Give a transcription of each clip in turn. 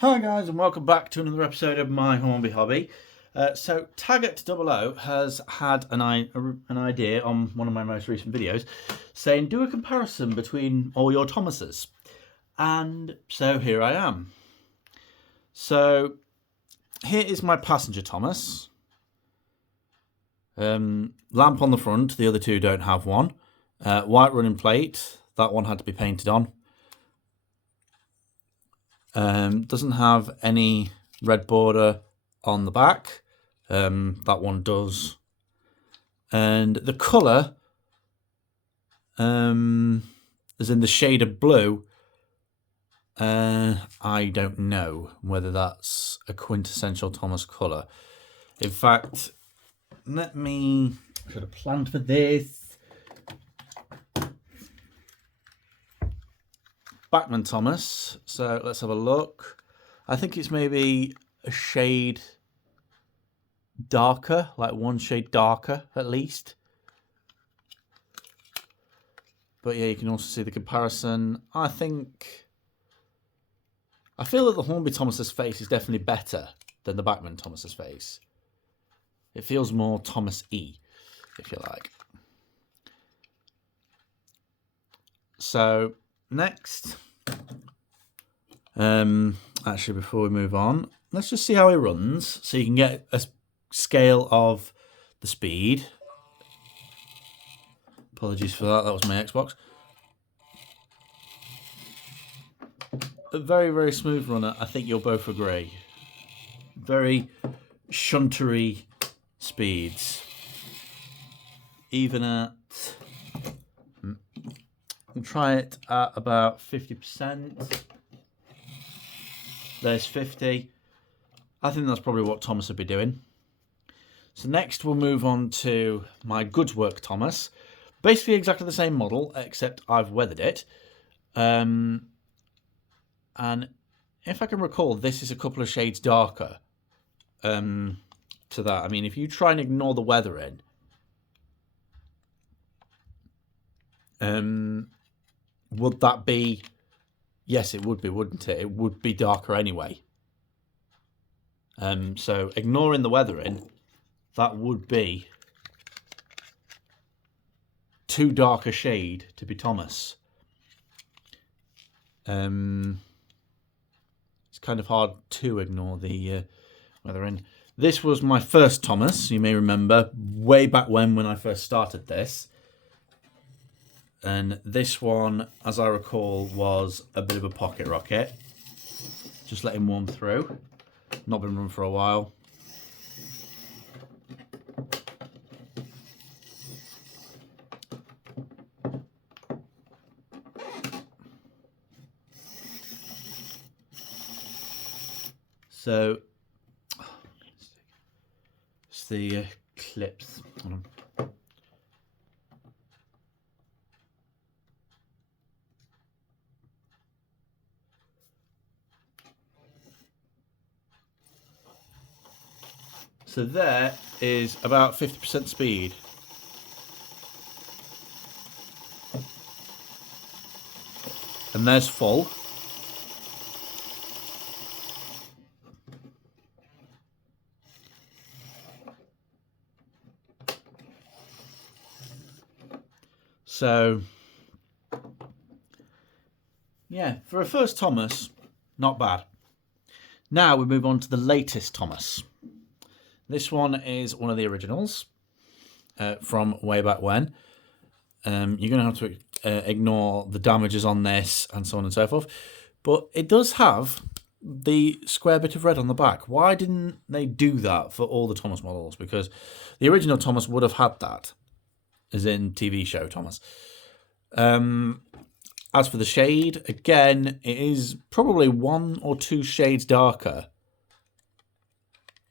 Hi guys, and welcome back to another episode of my Hornby hobby. So Taggart00 has had an idea on one of my most recent videos saying do a comparison between all your Thomases. And so here I am. So here is my passenger Thomas. Lamp on the front, the other two don't have one. White running plate, that one had to be painted on. Doesn't have any red border on the back. That one does. And the colour, as in the shade of blue, I don't know whether that's a quintessential Thomas colour. In fact, I should have planned for this. Bachman Thomas, so let's have a look. I think it's maybe a shade darker, like one shade darker at least. But yeah, you can also see the comparison. I feel that the Hornby Thomas's face is definitely better than the Bachman Thomas's face. It feels more Thomas-y, if you like. So next, actually before we move on, let's just see how he runs so you can get a scale of the speed. Apologies for that was my Xbox. A very, very smooth runner, I think you'll both agree. Very shuntery speeds. Even at, we'll try it at about 50%. There's 50. I think that's probably what Thomas would be doing. So next we'll move on to my Goods Work Thomas. Basically exactly the same model, except I've weathered it. And if I can recall, this is a couple of shades darker to that. I mean, if you try and ignore the weathering, would that be... Yes, it would be, wouldn't it? It would be darker anyway. So ignoring the weathering, that would be too dark a shade to be Thomas. It's kind of hard to ignore the weathering. This was my first Thomas, you may remember, way back when I first started this. And this one, as I recall, was a bit of a pocket rocket. Just let him warm through. Not been run for a while. So, it's the clips. Hold on. So there is about 50% speed. And there's full. So, yeah, for a first Thomas, not bad. Now we move on to the latest Thomas. This one is one of the originals from way back when. You're going to have to ignore the damages on this and so on and so forth. But it does have the square bit of red on the back. Why didn't they do that for all the Thomas models? Because the original Thomas would have had that, as in TV show Thomas. As for the shade, again, it is probably 1 or 2 shades darker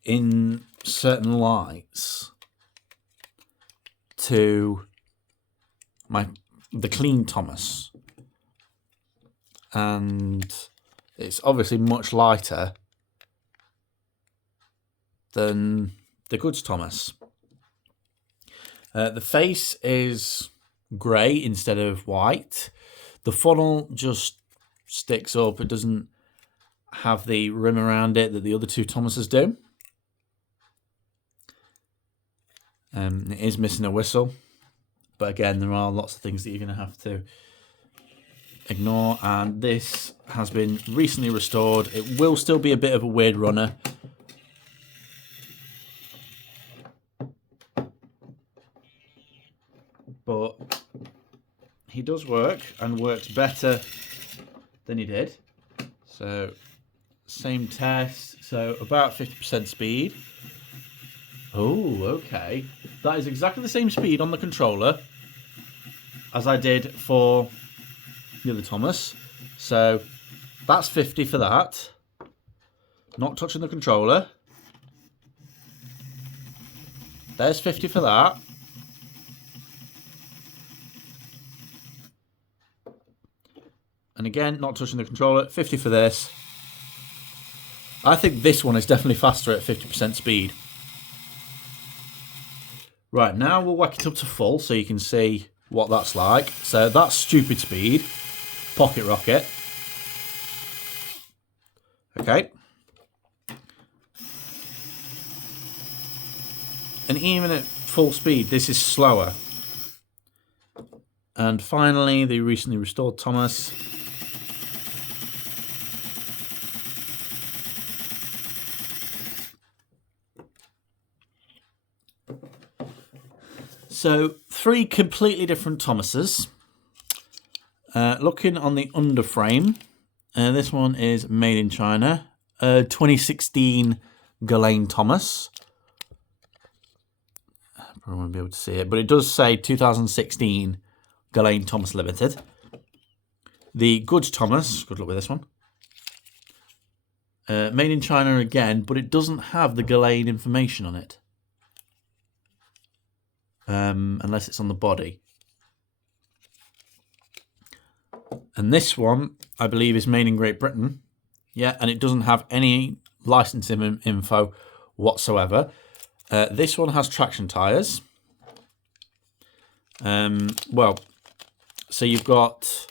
in certain lights to the clean Thomas, and it's obviously much lighter than the Goods Thomas. The face is grey instead of white. The funnel just sticks up. It doesn't have the rim around it that the other two Thomases do. It is missing a whistle, but again, there are lots of things that you're going to have to ignore, and this has been recently restored. It will still be a bit of a weird runner. But he does work, and works better than he did. So, same test. So, about 50% speed. Oh, okay. That is exactly the same speed on the controller as I did for the other Thomas. So, that's 50 for that. Not touching the controller. There's 50 for that. And again, not touching the controller. 50 for this. I think this one is definitely faster at 50% speed. Right, now we'll whack it up to full so you can see what that's like. So that's stupid speed. Pocket rocket. Okay. And even at full speed, this is slower. And finally, the recently restored Thomas. So, 3 completely different Thomases. Looking on the underframe, this one is made in China. 2016 Ghislaine Thomas. Probably won't be able to see it, but it does say 2016 Ghislaine Thomas Limited. The Good Thomas, good luck with this one. Made in China again, but it doesn't have the Ghislaine information on it. Unless it's on the body. And this one, I believe, is made in Great Britain. Yeah, and it doesn't have any licensing info whatsoever. This one has traction tyres. Well, so you've got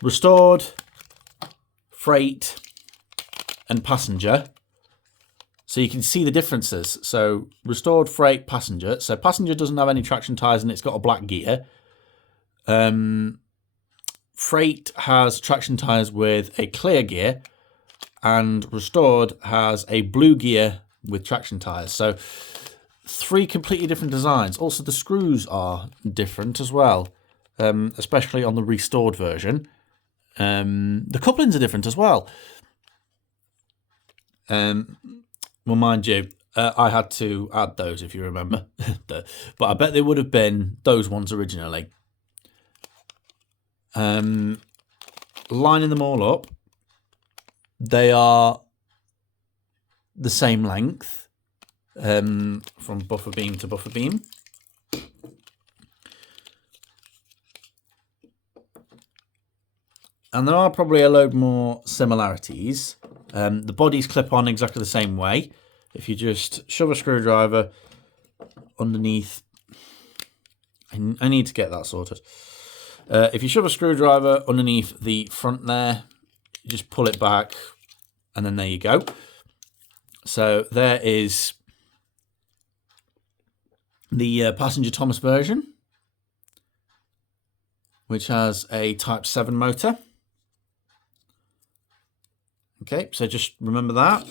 restored, freight, and passenger. So you can see the differences. So restored, freight, passenger. So passenger doesn't have any traction tyres and it's got a black gear. Freight has traction tyres with a clear gear, and restored has a blue gear with traction tyres. So 3 completely different designs. Also, the screws are different as well, especially on the restored version. The couplings are different as well. Well, mind you, I had to add those, if you remember. But I bet they would have been those ones originally. Lining them all up, they are the same length from buffer beam to buffer beam. And there are probably a load more similarities. The bodies clip on exactly the same way. If you just shove a screwdriver underneath, I need to get that sorted. If you shove a screwdriver underneath the front there, you just pull it back, and then there you go. So there is the passenger Thomas version, which has a Type 7 motor. Okay, so just remember that.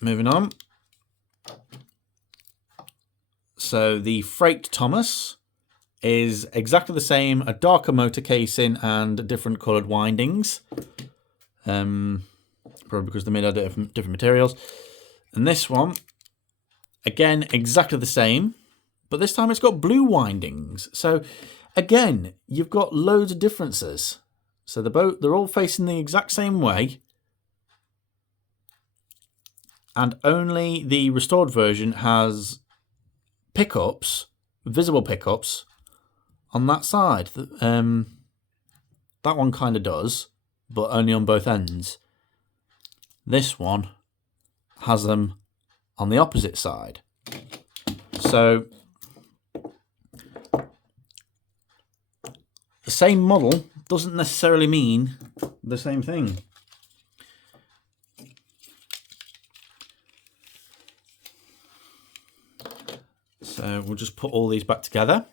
Moving on. So the Freight Thomas is exactly the same, a darker motor casing and different coloured windings. Probably because they're made out of different materials. And this one, again, exactly the same, but this time it's got blue windings. So again, you've got loads of differences. So they're all facing the exact same way, and only the restored version has pickups, visible pickups, on that side. That one kind of does, but only on both ends. This one has them on the opposite side. So the same model doesn't necessarily mean the same thing. So we'll just put all these back together.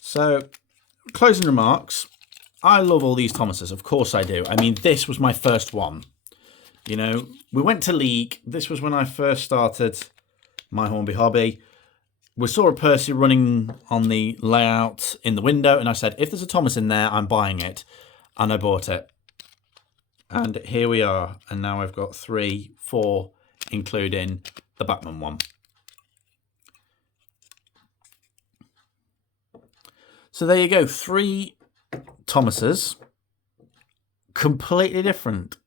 So, closing remarks. I love all these Thomases. Of course I do. I mean, this was my first one. You know, we went to League. This was when I first started my Hornby hobby. We saw a Percy running on the layout in the window, and I said, if there's a Thomas in there, I'm buying it. And I bought it. And here we are. And now I've got 3, 4, including the Batman one. So there you go, 3 Thomases, completely different.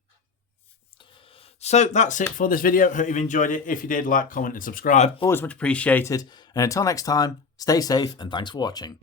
So that's it for this video. Hope you've enjoyed it. If you did, like, comment and subscribe. Always much appreciated. And until next time, stay safe and thanks for watching.